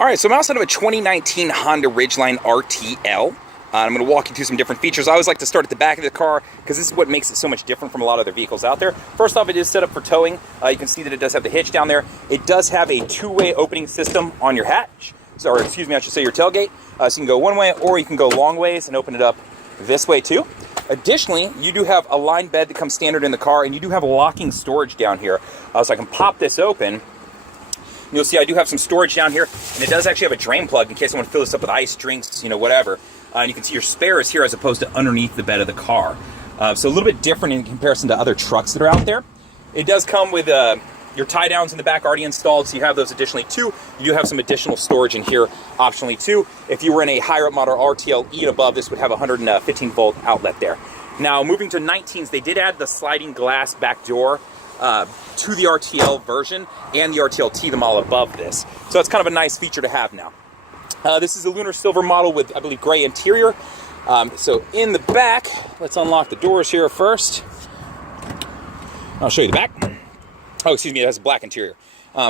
All right, so I'm outside of a 2019 Honda Ridgeline RTL. I'm going to walk you through some different features. I always like to start at the back of the car because this is what makes it so much different from a lot of other vehicles out there. First off, it is set up for towing. You can see that it does have the hitch down there. It does have a two-way opening system on your hatch, or excuse me, I should say your tailgate. So you can go one way or you can go long ways and open it up this way too. Additionally, you do have a line bed that comes standard in the car, and you do have locking storage down here. So I can pop this open. You'll see I do have some storage down here, and it does actually have a drain plug in case I want to fill this up with ice, drinks, whatever. And you can see your spare is here as opposed to underneath the bed of the car. So a little bit different in comparison to other trucks that are out there. It does come with your tie downs in the back already installed, so you have those additionally too. You do have some additional storage in here optionally too. If you were in a higher up model RTL E and above, this would have a 115 volt outlet there. Now moving to 19s, they did add the sliding glass back door to the RTL version and the RTL T, the model above this. So that's kind of a nice feature to have now. This is a lunar silver model with, I believe, gray interior. So in the back, let's unlock the doors here first. I'll show you the back. Oh, excuse me, it has a black interior.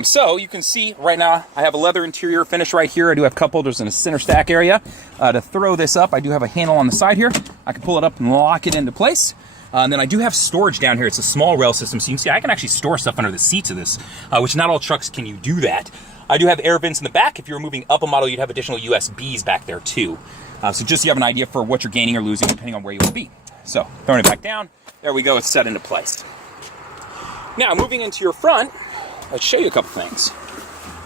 So you can see right now I have a leather interior finish right here. I do have cup holders in a center stack area. To throw this up, I do have a handle on the side here. I can pull it up and lock it into place. And then I do have storage down here. It's a small rail system, so you can see I can actually store stuff under the seats of this, which not all trucks can you do that. I do have air vents in the back. If you were moving up a model, you'd have additional USBs back there too. So just so you have an idea for what you're gaining or losing depending on where you will be. So throwing it back down, there we go, it's set into place. Now moving into your front, let's show you a couple things.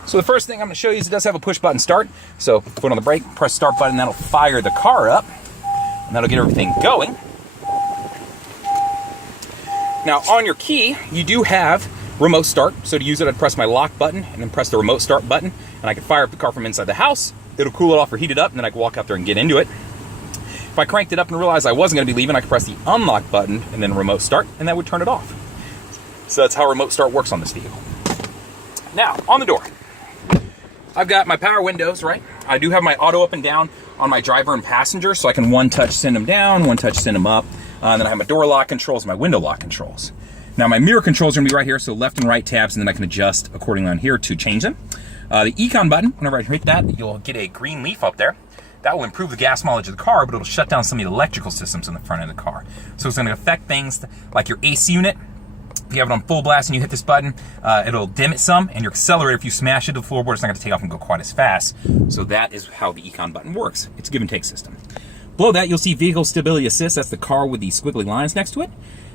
So the first thing I'm gonna show you is it does have a push button start. So foot on the brake, press start button, that'll fire the car up, and that'll get everything going. Now on your key, you do have remote start. So to use it, I'd press my lock button and then press the remote start button, and I can fire up the car from inside the house. It'll cool it off or heat it up, and then I can walk out there and get into it. If I cranked it up and realized I wasn't gonna be leaving, I could press the unlock button and then remote start, and that would turn it off. So that's how remote start works on this vehicle. Now, on the door, I've got my power windows, right? I do have my auto up and down on my driver and passenger, so I can one touch send them down, one touch send them up. And then I have my door lock controls, my window lock controls. Now my mirror controls are gonna be right here, so left and right tabs, and then I can adjust accordingly on here to change them. The econ button, whenever I hit that, you'll get a green leaf up there. That will improve the gas mileage of the car, but it'll shut down some of the electrical systems in the front of the car. So it's gonna affect things like your AC unit. If you have it on full blast and you hit this button, it'll dim it some, and your accelerator, if you smash it to the floorboard, it's not gonna take off and go quite as fast. So that is how the econ button works. It's a give and take system. Below that, you'll see Vehicle Stability Assist. That's the car with the squiggly lines next to it.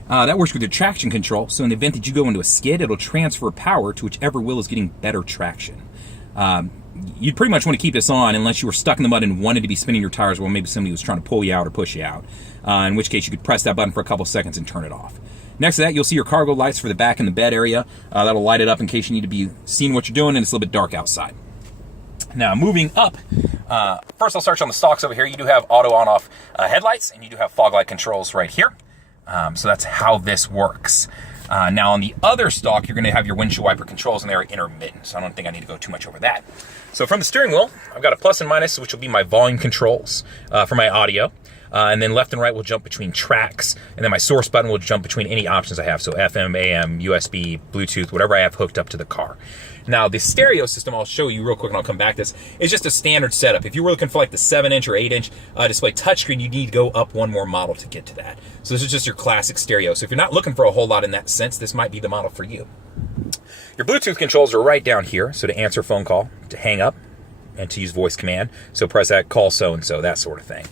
That works with your traction control. So in the event that you go into a skid, it'll transfer power to whichever wheel is getting better traction. You'd pretty much want to keep this on unless you were stuck in the mud and wanted to be spinning your tires while maybe somebody was trying to pull you out or push you out. In which case, you could press that button for a couple seconds and turn it off. Next to that, you'll see your cargo lights for the back and the bed area. That'll light it up in case you need to be seeing what you're doing and it's a little bit dark outside. Now, moving up, first I'll start you on the stalks over here. You do have auto on-off headlights, and you do have fog light controls right here. So that's how this works. Now, on the other stalk, you're going to have your windshield wiper controls, and they're intermittent, so I don't think I need to go too much over that. So from the steering wheel, I've got a plus and minus, which will be my volume controls for my audio. And then left and right will jump between tracks, and then my source button will jump between any options I have, so FM, AM, USB, Bluetooth, whatever I have hooked up to the car. Now, the stereo system, I'll show you real quick and I'll come back to this, is just a standard setup. If you were looking for like the 7-inch or 8-inch display touchscreen, you need to go up one more model to get to that. So this is just your classic stereo. So if you're not looking for a whole lot in that sense, this might be the model for you. Your Bluetooth controls are right down here, so to answer a phone call, to hang up, and to use voice command. So press that, call so-and-so, that sort of thing.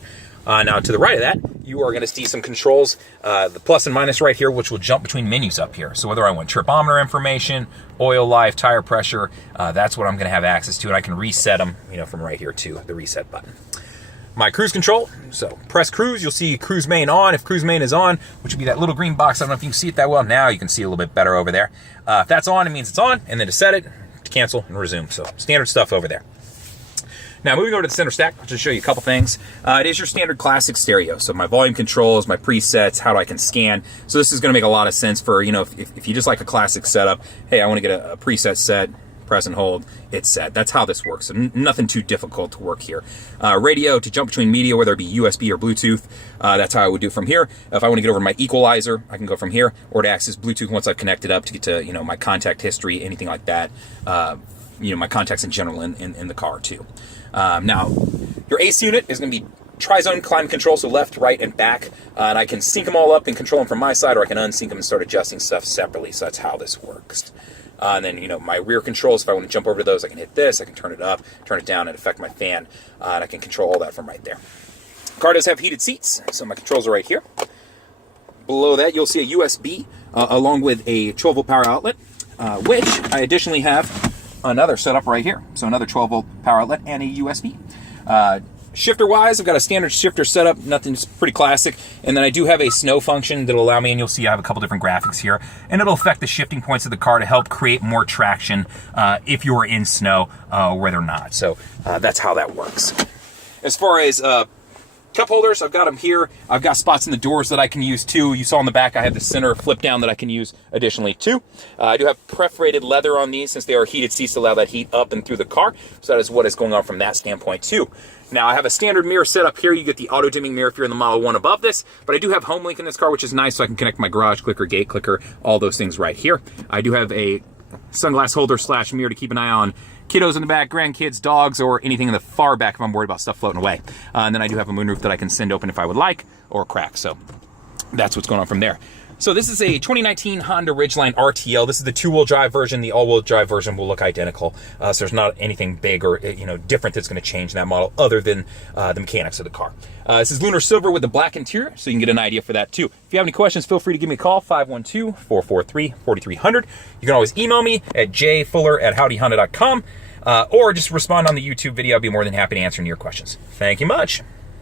Now to the right of that, you are going to see some controls, the plus and minus right here, which will jump between menus up here. So whether I want tripometer information, oil life, tire pressure, that's what I'm going to have access to, and I can reset them, from right here to the reset button. My cruise control, so press cruise, you'll see cruise main on. If cruise main is on, which would be that little green box, I don't know if you can see it that well. Now you can see a little bit better over there. If that's on, it means it's on, and then to set it, to cancel and resume. So standard stuff over there. Now, moving over to the center stack, I'll just show you a couple things. It is your standard classic stereo. So my volume controls, my presets, how I can scan. So this is going to make a lot of sense for, if you just like a classic setup, hey, I want to get a preset set, press and hold, it's set. That's how this works. So nothing too difficult to work here. Radio to jump between media, whether it be USB or Bluetooth, that's how I would do it from here. If I want to get over my equalizer, I can go from here, or to access Bluetooth once I've connected up to get to, my contact history, anything like that. my contacts in general in the car too. Now, your ACE unit is going to be tri-zone climate control, so left, right, and back. And I can sync them all up and control them from my side, or I can unsync them and start adjusting stuff separately. So that's how this works. And then, my rear controls, if I want to jump over to those, I can hit this, I can turn it up, turn it down, and affect my fan. And I can control all that from right there. The car does have heated seats, so my controls are right here. Below that, you'll see a USB along with a 12-volt power outlet, which I additionally have another setup right here. So another 12-volt power outlet and a USB. Shifter-wise, I've got a standard shifter setup, nothing's pretty classic. And then I do have a snow function that'll allow me, and you'll see I have a couple different graphics here, and it'll affect the shifting points of the car to help create more traction if you're in snow where they're not. So that's how that works. As far as cup holders, I've got them here. I've got spots in the doors that I can use too. You saw in the back I have the center flip down that I can use additionally too. I do have perforated leather on these since they are heated seats to allow that heat up and through the car. So that is what is going on from that standpoint too. Now I have a standard mirror set up here. You get the auto dimming mirror if you're in the Model 1 above this, but I do have home link in this car, which is nice, so I can connect my garage clicker, gate clicker, all those things right here. I do have a sunglass holder / mirror to keep an eye on kiddos in the back, grandkids, dogs, or anything in the far back if I'm worried about stuff floating away. And then I do have a moonroof that I can send open if I would like, or crack. So that's what's going on from there. So this is a 2019 Honda Ridgeline RTL. This is the 2-wheel drive version. The all-wheel drive version will look identical. So there's not anything big or different that's going to change in that model other than the mechanics of the car. This is lunar silver with the black interior, so you can get an idea for that too. If you have any questions, feel free to give me a call, 512-443-4300. You can always email me at jfuller@howdyhonda.com or just respond on the YouTube video. I'll be more than happy to answer any of your questions. Thank you much.